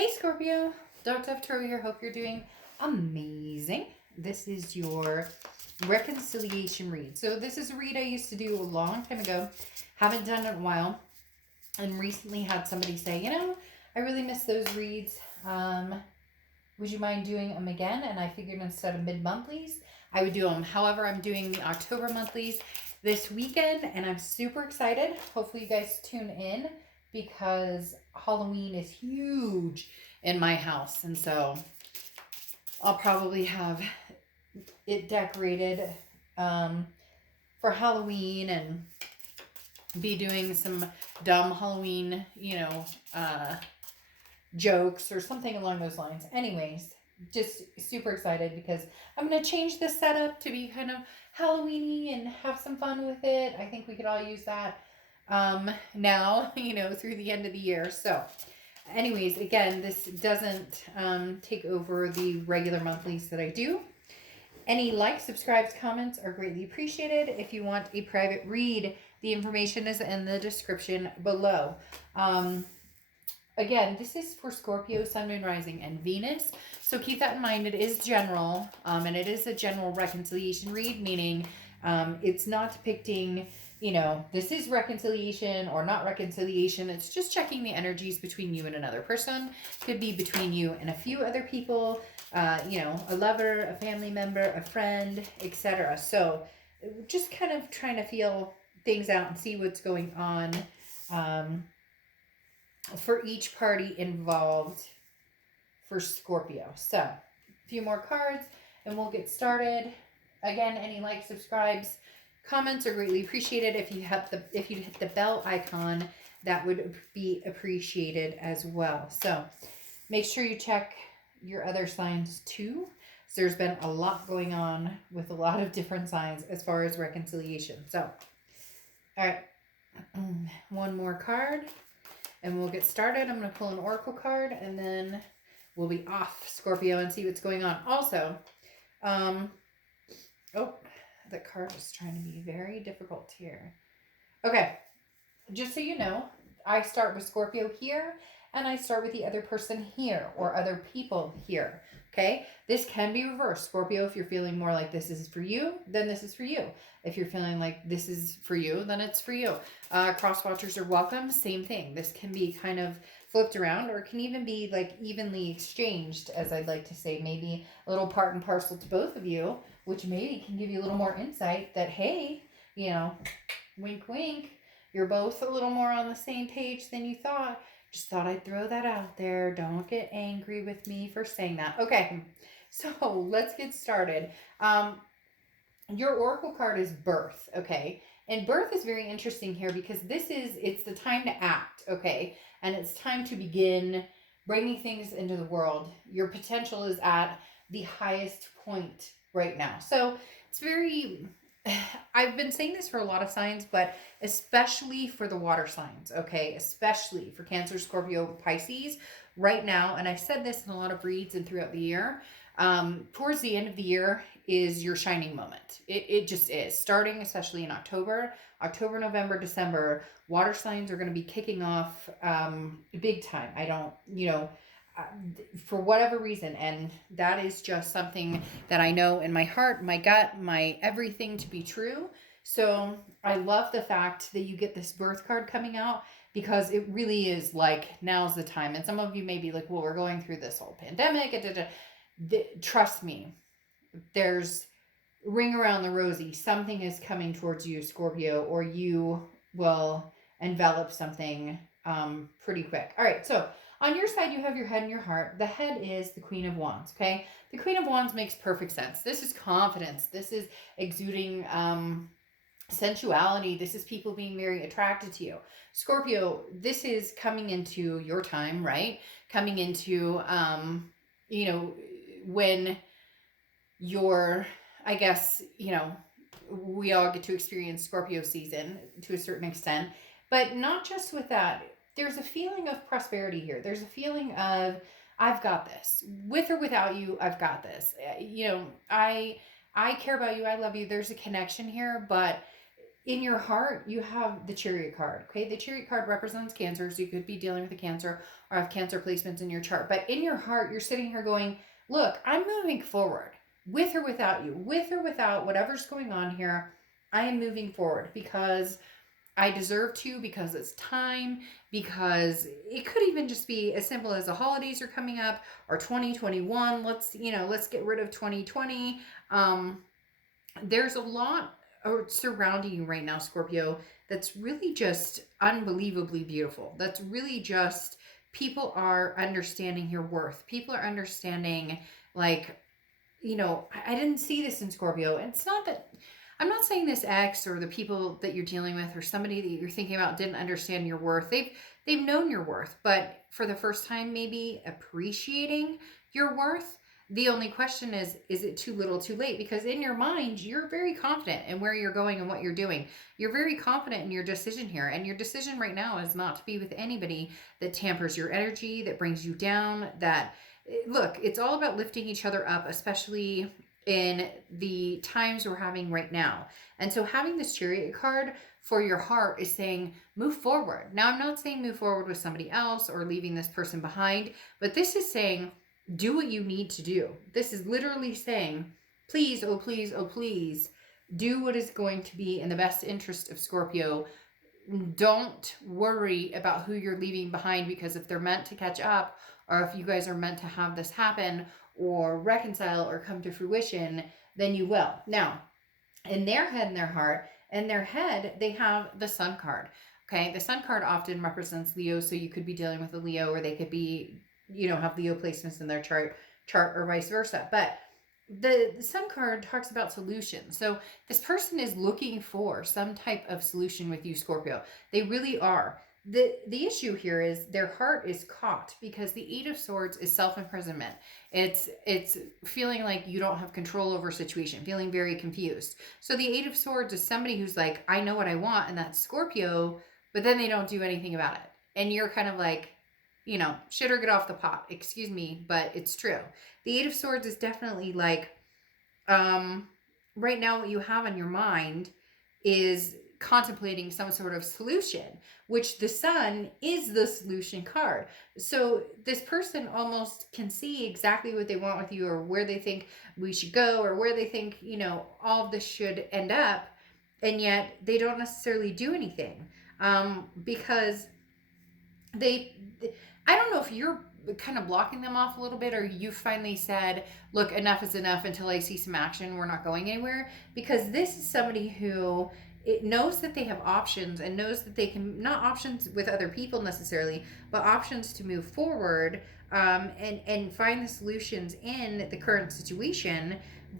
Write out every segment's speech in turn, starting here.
Hey Scorpio, Dark Dove Tarot here. Hope you're doing amazing. This is your reconciliation read. So this is a read I used to do a long time ago. Haven't done it in a while. And recently had somebody say, I really miss those reads. Would you mind doing them again? And I figured instead of mid-monthlies, I would do them. However, I'm doing the October monthlies this weekend and I'm super excited. Hopefully you guys tune in because Halloween is huge in my house. And so I'll probably have it decorated for Halloween and be doing some dumb Halloween, jokes or something along those lines. Anyways, just super excited because I'm going to change the setup to be kind of Halloween-y and have some fun with it. I think we could all use that now, through the end of the year. So anyways, again, this doesn't take over the regular monthlies that I do. Any likes, subscribes, comments are greatly appreciated. If you want a private read, the information is in the description below. Again, this is for Scorpio, Sun, Moon, Rising, and Venus. So keep that in mind. It is general, and it is a general reconciliation read, meaning it's not depicting, this is reconciliation or not reconciliation. It's just checking the energies between you and another person. Could be between you and a few other people, a lover, a family member, a friend, etc. So just kind of trying to feel things out and see what's going on for each party involved for Scorpio. So a few more cards and we'll get started. Again, any likes, subscribes, comments are greatly appreciated. If you hit the bell icon, that would be appreciated as well. So make sure you check your other signs too. So there's been a lot going on with a lot of different signs as far as reconciliation. So, all right, one more card and we'll get started. I'm going to pull an oracle card and then we'll be off, Scorpio, and see what's going on. Also, that card was trying to be very difficult here. Okay, just so you know, I start with Scorpio here and I start with the other person here or other people here. Okay, this can be reversed. Scorpio, if you're feeling more like this is for you, then this is for you. If you're feeling like this is for you, then it's for you. Cross watchers are welcome. Same thing. This can be kind of flipped around, or it can even be like evenly exchanged, as I'd like to say, maybe a little part and parcel to both of you, which maybe can give you a little more insight that, hey, wink, wink, you're both a little more on the same page than you thought. Just thought I'd throw that out there. Don't get angry with me for saying that. Okay, so let's get started. Your oracle card is birth, okay? And birth is very interesting here because it's the time to act, okay? And it's time to begin bringing things into the world. Your potential is at the highest point right now. So it's very... I've been saying this for a lot of signs, but especially for the water signs, okay? Especially for Cancer, Scorpio, Pisces right now. And I've said this in a lot of reads and throughout the year. Towards the end of the year is your shining moment. It just is. Starting especially in October, November, December, water signs are going to be kicking off big time. I don't, for whatever reason, and that is just something that I know in my heart, my gut, my everything to be true. So I love the fact that you get this birth card coming out because it really is like now's the time. And some of you may be like, well, we're going through this whole pandemic. Trust me, there's ring around the rosy. Something is coming towards you, Scorpio, or you will envelop something pretty quick. All right, so on your side, you have your head and your heart. The head is the Queen of Wands, okay? The Queen of Wands makes perfect sense. This is confidence. This is exuding sensuality. This is people being very attracted to you. Scorpio, this is coming into your time, right? Coming into, when you're, I guess, we all get to experience Scorpio season to a certain extent, but not just with that. There's a feeling of prosperity here. There's a feeling of, I've got this. With or without you, I've got this. I care about you. I love you. There's a connection here, but in your heart, you have the Chariot card. Okay, the Chariot card represents Cancer, so you could be dealing with a Cancer or have Cancer placements in your chart. But in your heart, you're sitting here going, "Look, I'm moving forward, with or without you, with or without whatever's going on here. I am moving forward because I deserve to, because it's time, because it could even just be as simple as the holidays are coming up or 2021. Let's get rid of 2020. There's a lot surrounding you right now, Scorpio, that's really just unbelievably beautiful. That's really just people are understanding your worth. People are understanding, like, I didn't see this in Scorpio. And it's not that I'm not saying this ex or the people that you're dealing with or somebody that you're thinking about didn't understand your worth. They've known your worth, but for the first time maybe appreciating your worth. The only question is it too little too late? Because in your mind, you're very confident in where you're going and what you're doing. You're very confident in your decision here. And your decision right now is not to be with anybody that tampers your energy, that brings you down, that look, it's all about lifting each other up, especially in the times we're having right now. And so having this Chariot card for your heart is saying move forward. Now, I'm not saying move forward with somebody else or leaving this person behind, but this is saying do what you need to do. This is literally saying, please, oh please, oh please, do what is going to be in the best interest of Scorpio. Don't worry about who you're leaving behind, because if they're meant to catch up, or if you guys are meant to have this happen or reconcile or come to fruition, then you will. Now, in their head and their heart and their head, they have the Sun card. Okay, the Sun card often represents Leo, so you could be dealing with a Leo, or they could be, have Leo placements in their chart, or vice versa. But the Sun card talks about solutions. So this person is looking for some type of solution with you, Scorpio. They really are. The issue here is their heart is caught, because the Eight of Swords is self-imprisonment. It's feeling like you don't have control over a situation, feeling very confused. So the Eight of Swords is somebody who's like, I know what I want, and that's Scorpio, but then they don't do anything about it. And you're kind of like, shit or get off the pot. Excuse me, but it's true. The Eight of Swords is definitely like, right now what you have on your mind is contemplating some sort of solution, which the Sun is the solution card. So this person almost can see exactly what they want with you, or where they think we should go, or where they think, all of this should end up. And yet they don't necessarily do anything, because I don't know if you're kind of blocking them off a little bit, or you finally said, look, enough is enough, until I see some action, we're not going anywhere. Because this is somebody who it knows that they have options, and knows that they can, not options with other people necessarily, but options to move forward, and find the solutions in the current situation.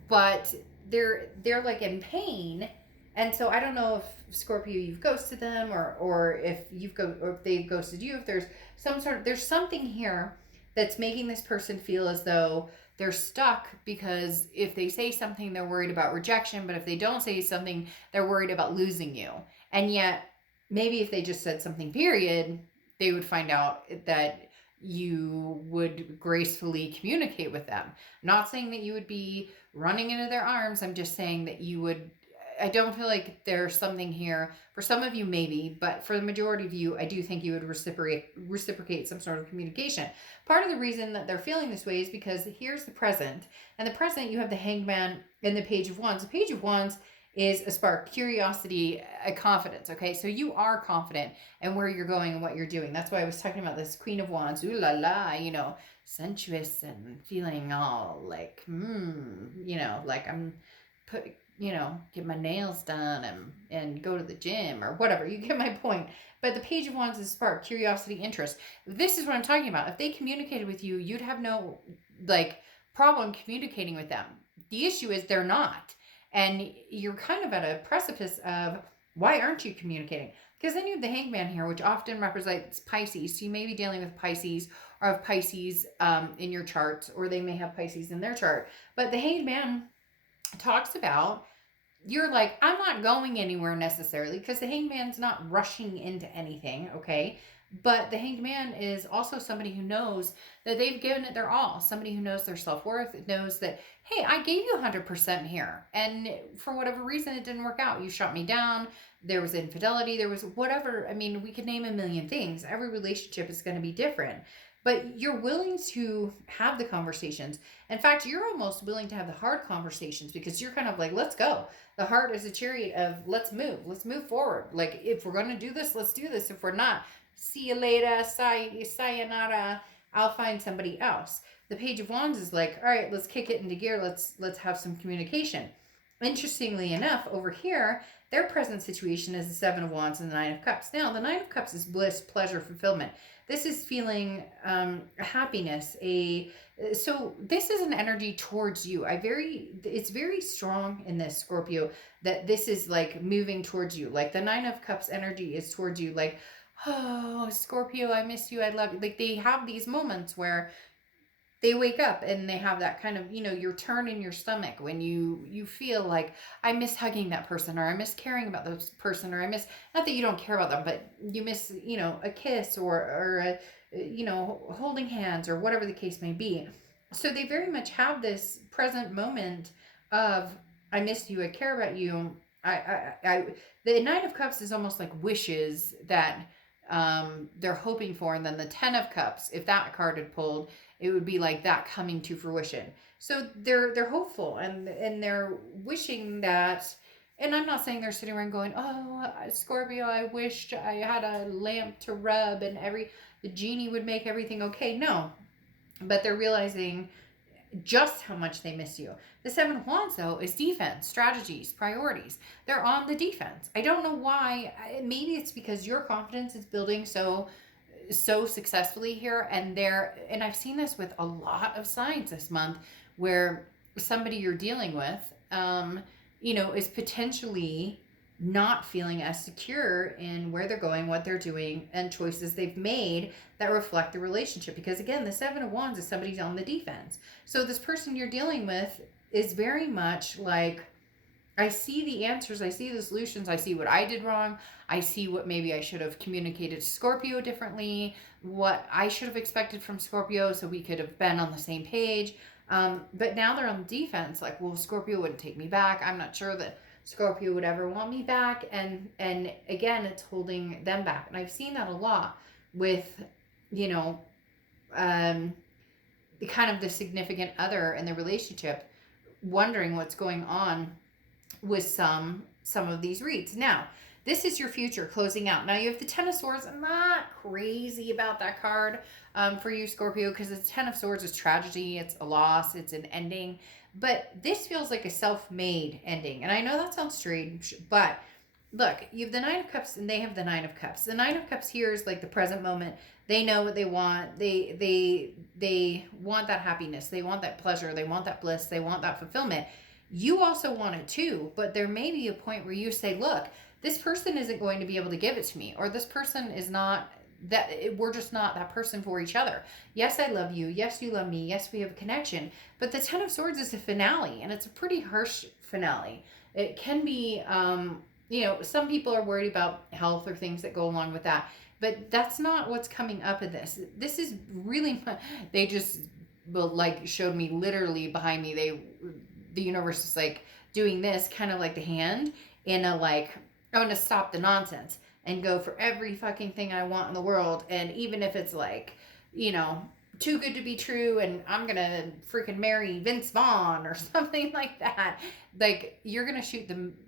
But they're like in pain. And so I don't know if Scorpio, you've ghosted them, or if or if they've ghosted you. If there's something here that's making this person feel as though they're stuck, because if they say something, they're worried about rejection, but if they don't say something, they're worried about losing you. And yet, maybe if they just said something, period, they would find out that you would gracefully communicate with them. I'm not saying that you would be running into their arms. I'm just saying that you would. I don't feel like there's something here. For some of you, maybe, but for the majority of you, I do think you would reciprocate some sort of communication. Part of the reason that they're feeling this way is because here's the present. And the present, you have the Hangman and the Page of Wands. The Page of Wands is a spark, curiosity, a confidence, okay? So you are confident in where you're going and what you're doing. That's why I was talking about this Queen of Wands, ooh la la, sensuous and feeling all like, like I'm get my nails done and go to the gym or whatever. You get my point. But the Page of Wands is spark, curiosity, interest. This is what I'm talking about. If they communicated with you, you'd have no problem communicating with them. The issue is they're not. And you're kind of at a precipice of, why aren't you communicating? Because then you have the Hangman here, which often represents Pisces. So you may be dealing with Pisces, or have Pisces in your chart, or they may have Pisces in their chart. But the Hangman talks about, you're like, I'm not going anywhere necessarily, because the Hangman's not rushing into anything, okay? But the Hanged Man is also somebody who knows that they've given it their all. Somebody who knows their self-worth, knows that, hey, I gave you 100% here. And for whatever reason, it didn't work out. You shot me down. There was infidelity. There was whatever. I mean, we could name a million things. Every relationship is going to be different. But you're willing to have the conversations. In fact, you're almost willing to have the hard conversations because you're kind of like, let's go. The heart is a chariot of let's move forward. Like, if we're going to do this, let's do this. If we're not, see you later, sayonara, I'll find somebody else. The Page of Wands is like, all right, let's kick it into gear. Let's have some communication. Interestingly enough, over here, their present situation is the Seven of Wands and the Nine of Cups. Now, the Nine of Cups is bliss, pleasure, fulfillment. This is feeling happiness. So this is an energy towards you. It's very strong in this, Scorpio, that this is like moving towards you. Like the Nine of Cups energy is towards you. Like, oh, Scorpio, I miss you. I love you. Like they have these moments where they wake up and they have that kind of, your turn in your stomach when you feel like, I miss hugging that person, or I miss caring about this person, or I miss, not that you don't care about them, but you miss, a kiss or holding hands or whatever the case may be. So they very much have this present moment of, I miss you, I care about you. The Nine of Cups is almost like wishes that they're hoping for, and then the Ten of Cups, if that card had pulled, it would be like that coming to fruition. So they're hopeful and they're wishing that. And I'm not saying they're sitting around going, oh, Scorpio, I wished I had a lamp to rub and the genie would make everything okay. No, but they're realizing just how much they miss you. The Seven of Wands, though, is defense, strategies, priorities. They're on the defense. I don't know why. Maybe it's because your confidence is building so successfully here, and I've seen this with a lot of signs this month, where somebody you're dealing with, is potentially not feeling as secure in where they're going, what they're doing, and choices they've made that reflect the relationship. Because again, the Seven of Wands is somebody's on the defense. So this person you're dealing with is very much like, I see the answers, I see the solutions, I see what I did wrong, I see what maybe I should have communicated to Scorpio differently, what I should have expected from Scorpio so we could have been on the same page. But now they're on the defense, like, well, Scorpio wouldn't take me back. I'm not sure that Scorpio would ever want me back. And again, it's holding them back. And I've seen that a lot with, kind of the significant other in the relationship, wondering what's going on with some of these reads. Now, this is your future closing out. Now, you have the Ten of Swords. I'm not crazy about that card for you, Scorpio, because the Ten of Swords is tragedy, it's a loss, it's an ending. But this feels like a self-made ending. And I know that sounds strange, but look, you have the Nine of Cups and they have the Nine of Cups. The Nine of Cups here is like the present moment. They know what they want. They want that happiness. They want that pleasure. They want that bliss. They want that fulfillment. You also want it too, but there may be a point where you say, look, this person isn't going to be able to give it to me, or this person is not, that we're just not that person for each other. Yes, I love you. Yes, you love me. Yes, we have a connection. But the Ten of Swords is a finale, and it's a pretty harsh finale. It can be, some people are worried about health or things that go along with that, but that's not what's coming up in this. This is really, they just showed me literally behind me. The universe is like doing this, kind of like the hand in a like, I'm going to stop the nonsense and go for every fucking thing I want in the world. And even if it's like, too good to be true, and I'm going to freaking marry Vince Vaughn or something like that. Like, you're going to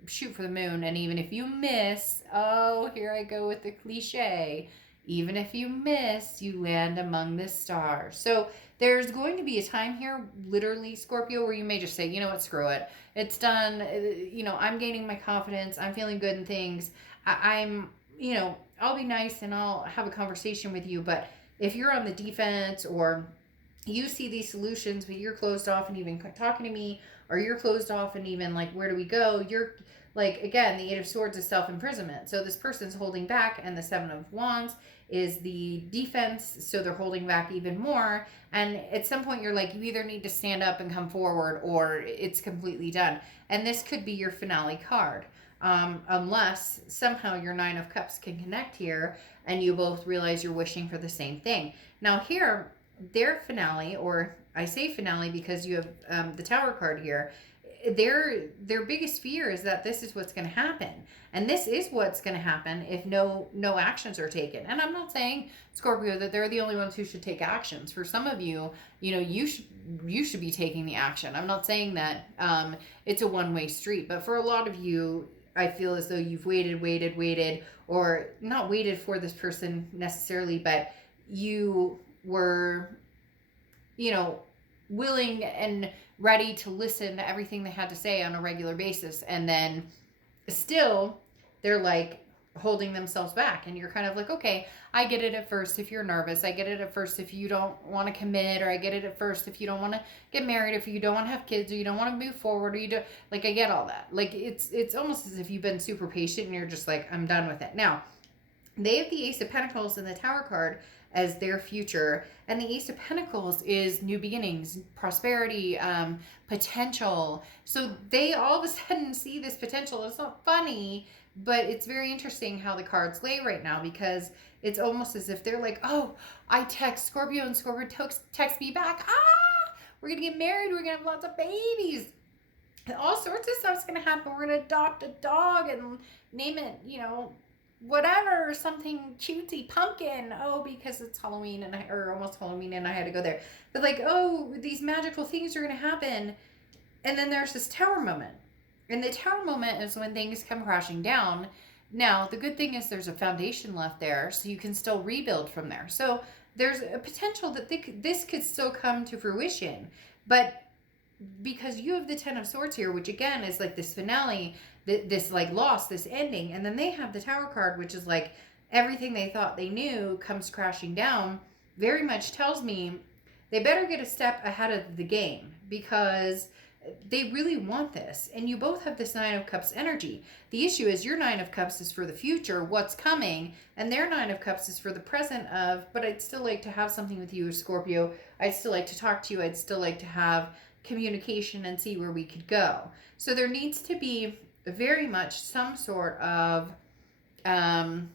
shoot for the moon. And even if you miss, oh, here I go with the cliche. Even if you miss, you land among the stars. So there's going to be a time here, literally, Scorpio, where you may just say, you know what, screw it. It's done. I'm gaining my confidence. I'm feeling good in things. I'm, I'll be nice and I'll have a conversation with you. But if you're on the defense, or you see these solutions, but you're closed off and even talking to me, or you're closed off and even like, where do we go? You're like, again, the Eight of Swords is self-imprisonment. So this person's holding back, and the Seven of Wands is the defense. So they're holding back even more. And at some point you're like, you either need to stand up and come forward, or it's completely done. And this could be your finale card. unless somehow your Nine of Cups can connect here and you both realize you're wishing for the same thing. Now here, their finale, or I say finale because you have the Tower card here, their biggest fear is that this is what's going to happen, and this is what's going to happen if no actions are taken. And I'm not saying, Scorpio, that they're the only ones who should take actions. For some of you, you should be taking the action. I'm not saying that it's a one-way street, but for a lot of you, I feel as though you've waited, or not waited for this person necessarily, but you were, willing and ready to listen to everything they had to say on a regular basis. And then still, they're like holding themselves back. And you're kind of like, okay, I get it at first if you're nervous. I get it at first if you don't want to commit, or I get it at first if you don't want to get married, if you don't want to have kids, or you don't want to move forward, or you don't, like, I get all that. Like, it's almost as if you've been super patient and you're just like, I'm done with it. Now, they have the Ace of Pentacles and the Tower card as their future. And the Ace of Pentacles is new beginnings, prosperity, potential. So they all of a sudden see this potential. It's not funny, but it's very interesting how the cards lay right now, because it's almost as if they're like, oh, I text Scorpio and Scorpio text me back. We're going to get married. We're going to have lots of babies. And all sorts of stuff's going to happen. We're going to adopt a dog and name it, whatever, something cutesy, pumpkin. Oh, because it's Halloween or almost Halloween, and I had to go there. But like, oh, these magical things are going to happen. And then there's this Tower moment. And the Tower moment is when things come crashing down. Now, the good thing is there's a foundation left there, so you can still rebuild from there. So there's a potential that this could still come to fruition. But because you have the Ten of Swords here, which again is like this finale, this like loss, this ending, and then they have the Tower card, which is like everything they thought they knew comes crashing down, very much tells me they better get a step ahead of the game, because they really want this. And you both have this Nine of Cups energy. The issue is your Nine of Cups is for the future, what's coming, and their Nine of Cups is for the present of, but I'd still like to have something with you, Scorpio. I'd still like to talk to you. I'd still like to have communication and see where we could go. So there needs to be very much some sort of I'm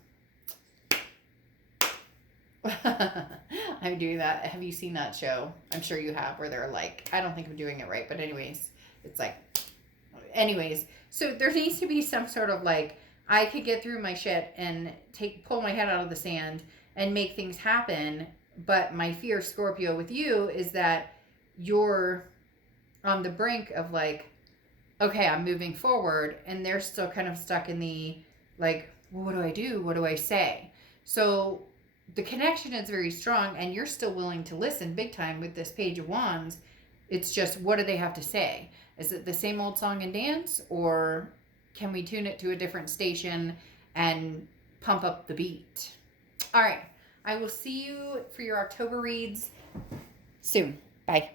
doing that. Have you seen that show? I'm sure you have, where they're like, I don't think I'm doing it right, but anyways, it's like, so there needs to be some sort of like, I could get through my shit and pull my head out of the sand and make things happen. But my fear, Scorpio, with you is that you're on the brink of like, okay, I'm moving forward, and they're still kind of stuck in the like, well, what do I do? What do I say? So the connection is very strong, and you're still willing to listen big time with this Page of Wands. It's just, what do they have to say? Is it the same old song and dance, or can we tune it to a different station and pump up the beat? All right. I will see you for your October reads soon. Bye.